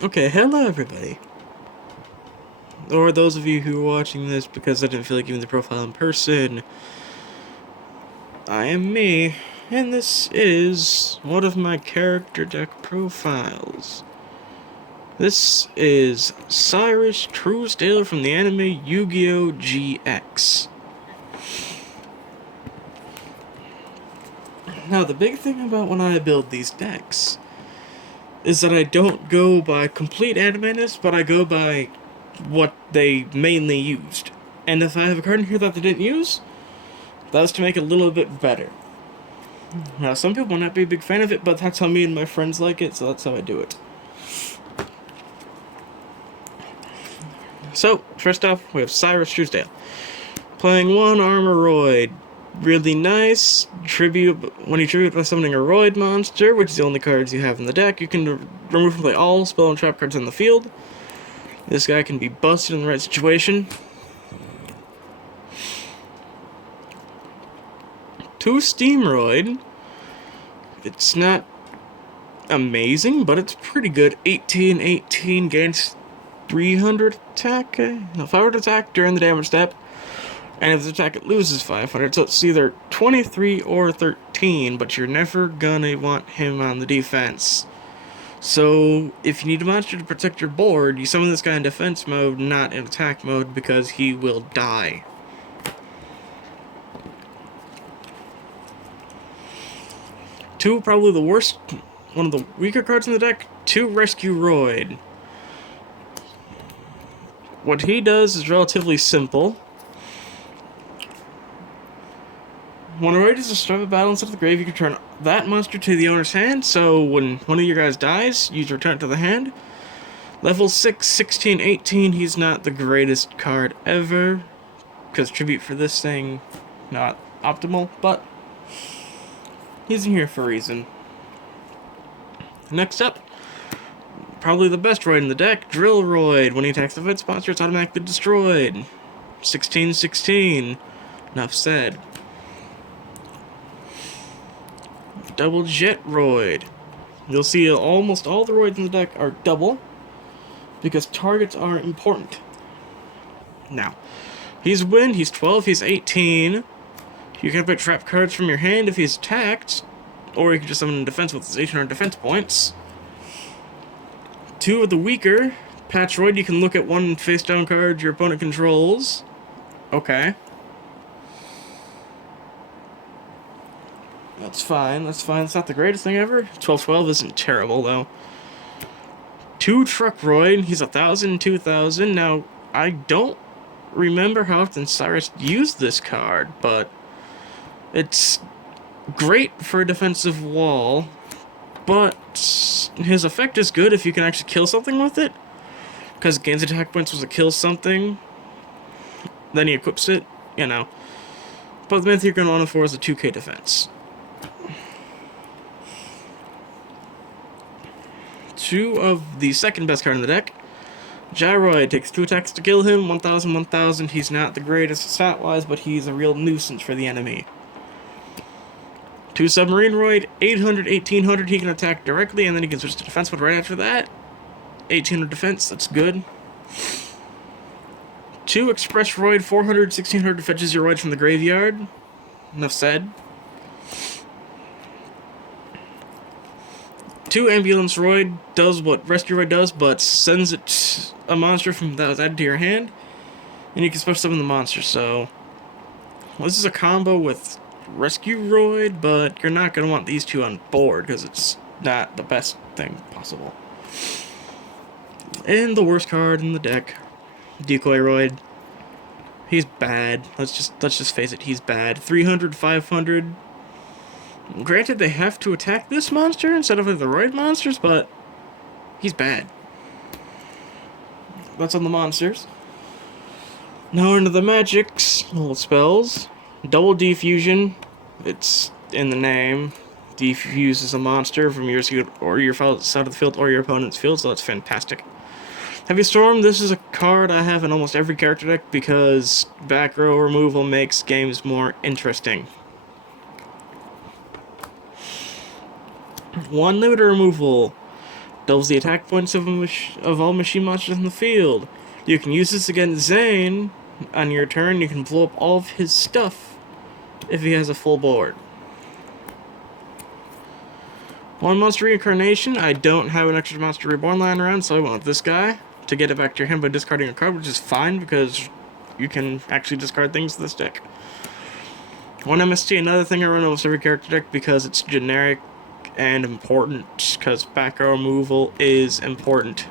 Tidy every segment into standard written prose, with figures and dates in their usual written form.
Okay, hello everybody. Or those of you who are watching this because I didn't feel like giving the profile in person. I am me, and this is one of my character deck profiles. This is Syrus Truesdale from the anime Yu-Gi-Oh! GX. Now, the big thing about when I build these decks is that I don't go by complete anime-ness, but I go by what they mainly used. And if I have a card in here that they didn't use, that's to make it a little bit better. Now, some people might not be a big fan of it, but that's how me and my friends like it, so that's how I do it. So, first off, we have Syrus Truesdale. Playing one Armoroid. Really nice. Tribute. When you tribute by summoning a Roid monster, which is the only cards you have in the deck, you can remove from play all spell and trap cards on the field. This guy can be busted in the right situation. 2 Steamroid. It's not amazing, but it's pretty good. 18/18 gains 300 attack. No, 500 attack during the damage step. And if the attack, it loses 500. So it's either 23 or 13, but you're never gonna want him on the defense. So if you need a monster to protect your board, you summon this guy in defense mode, not in attack mode, because he will die. 2, probably the worst, one of the weaker cards in the deck, 2 Rescue Roid. What he does is relatively simple. When a Roid is destroyed a battle instead of the grave, you can return that monster to the owner's hand, so when one of your guys dies, you return it to the hand. Level 6, 16/18, he's not the greatest card ever, because tribute for this thing, not optimal, but he's in here for a reason. Next up, probably the best Roid in the deck, Drill Roid. When he attacks the defense monster, it's automatically destroyed. 16/16. Enough said. Double Jet Roid. You'll see almost all the Roids in the deck are double, because targets are important. Now, he's Wind, he's 12, he's 18. You can put trap cards from your hand if he's attacked, or you can just summon in defense with his 800 defense points. 2 of the weaker, Patch Roid, you can look at one face down card your opponent controls. Okay. That's fine, that's fine. It's not the greatest thing ever. 12/12 isn't terrible, though. 2 Truck Roid, he's 1,000, 2,000. Now, I don't remember how often Syrus used this card, but it's great for a defensive wall, but his effect is good if you can actually kill something with it, because it gains attack points was a kill something, then he equips it, you know. But the main thing you're going to want him for is a 2k defense. 2 of the second best card in the deck, Gyroid. Takes 2 attacks to kill him, 1,000, 1,000. He's not the greatest stat-wise, but he's a real nuisance for the enemy. 2 Submarine Roid, 800, 1,800. He can attack directly, and then he can switch to defense mode right after that. 1,800 defense, that's good. 2 Express Roid, 400, 1,600. Fetches your Roid from the graveyard. Enough said. 2 Ambulance Roid does what Rescue Roid does, but sends it a monster from that was added to your hand, and you can special summon the monster. So this is a combo with Rescue Roid, but you're not going to want these 2 on board because it's not the best thing possible. And the worst card in the deck, Decoy Roid. He's bad. Let's just face it, he's bad. 300, 500. Granted, they have to attack this monster instead of the Roid monsters, but he's bad. That's on the monsters. Now into the magics, little spells. Double Defusion. It's in the name. Defuses a monster from your side of the field or your opponent's field, so that's fantastic. Heavy Storm, this is a card I have in almost every character deck because back row removal makes games more interesting. 1 limiter removal. Doubles the attack points of all machine monsters in the field. You can use this against Zane. On your turn, you can blow up all of his stuff if he has a full board. One monster reincarnation. I don't have an extra monster reborn lying around, so I went with this guy to get it back to your hand by discarding a card, which is fine because you can actually discard things to this deck. One MST, another thing I run almost every character deck because it's generic and important, because back row removal is important.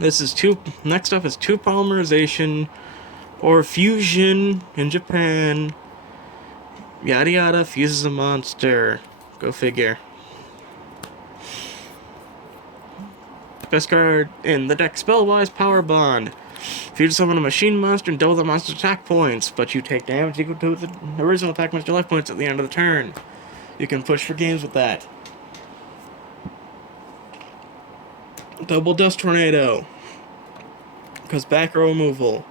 Next up is 2 polymerization or fusion in Japan. Yada yada, fuses a monster. Go figure. Best card in the deck, Spellwise Power Bond. Fuse summon a machine monster and double the monster's attack points, but you take damage equal to the original attack monster life points at the end of the turn. You can push for games with that. Double Dust Tornado, because back row removal.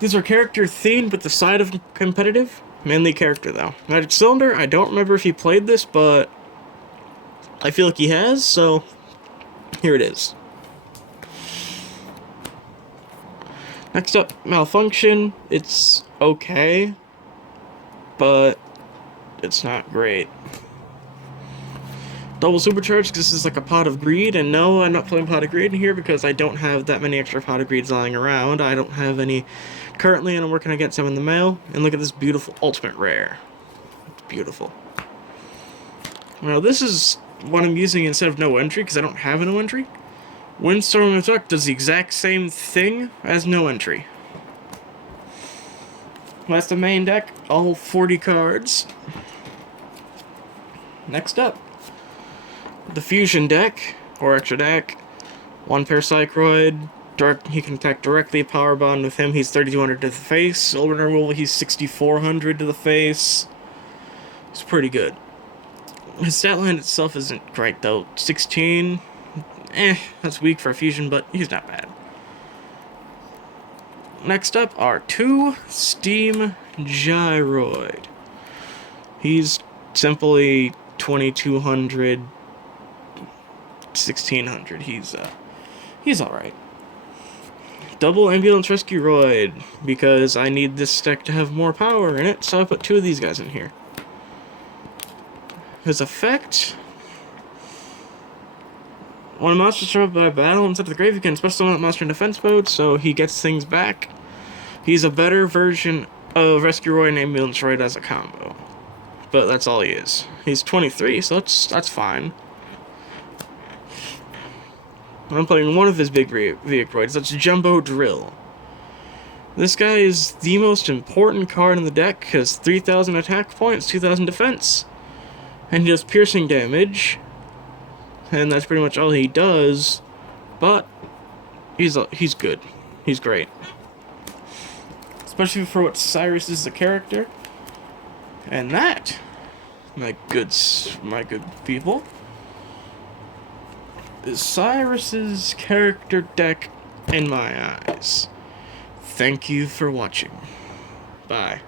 These are character themed, but the side of competitive, mainly character though. Magic Cylinder, I don't remember if he played this, but I feel like he has, so here it is. Next up, Malfunction. It's okay, but it's not great. Double Supercharge, because this is like a Pot of Greed, and no, I'm not playing Pot of Greed in here because I don't have that many extra Pot of Greeds lying around. I don't have any currently, and I'm working to get some in the mail. And look at this beautiful Ultimate Rare. It's beautiful. Now this is what I'm using instead of no entry, because I don't have a no entry. Windstorm Attack does the exact same thing as no entry. That's the main deck, all 40 cards. Next up, the Fusion deck, or extra deck. 1 Paracycloid. He can attack directly, Power Bond with him, he's 3200 to the face. Ultimate Removal, he's 6400 to the face. It's pretty good. His stat line itself isn't great though. 16. That's weak for a fusion, but he's not bad. Next up are 2 Steam Gyroid. He's simply 2200, 1600. He's alright. Double Ambulance Rescue Roid, because I need this deck to have more power in it, so I put 2 of these guys in here. His effect: when a monster is struck by battle instead of the grave, you can special summon that monster in defense mode, so he gets things back. He's a better version of Rescue Roid and Ambulance Roid as a combo, but that's all he is. He's 23, so that's fine. I'm playing one of his big vehicroids. That's Jumbo Drill. This guy is the most important card in the deck because 3,000 attack points, 2,000 defense. And he does piercing damage, and that's pretty much all he does, but he's good. He's great. Especially for what Syrus is as a character. And that, my good people, is Syrus's character deck in my eyes. Thank you for watching. Bye.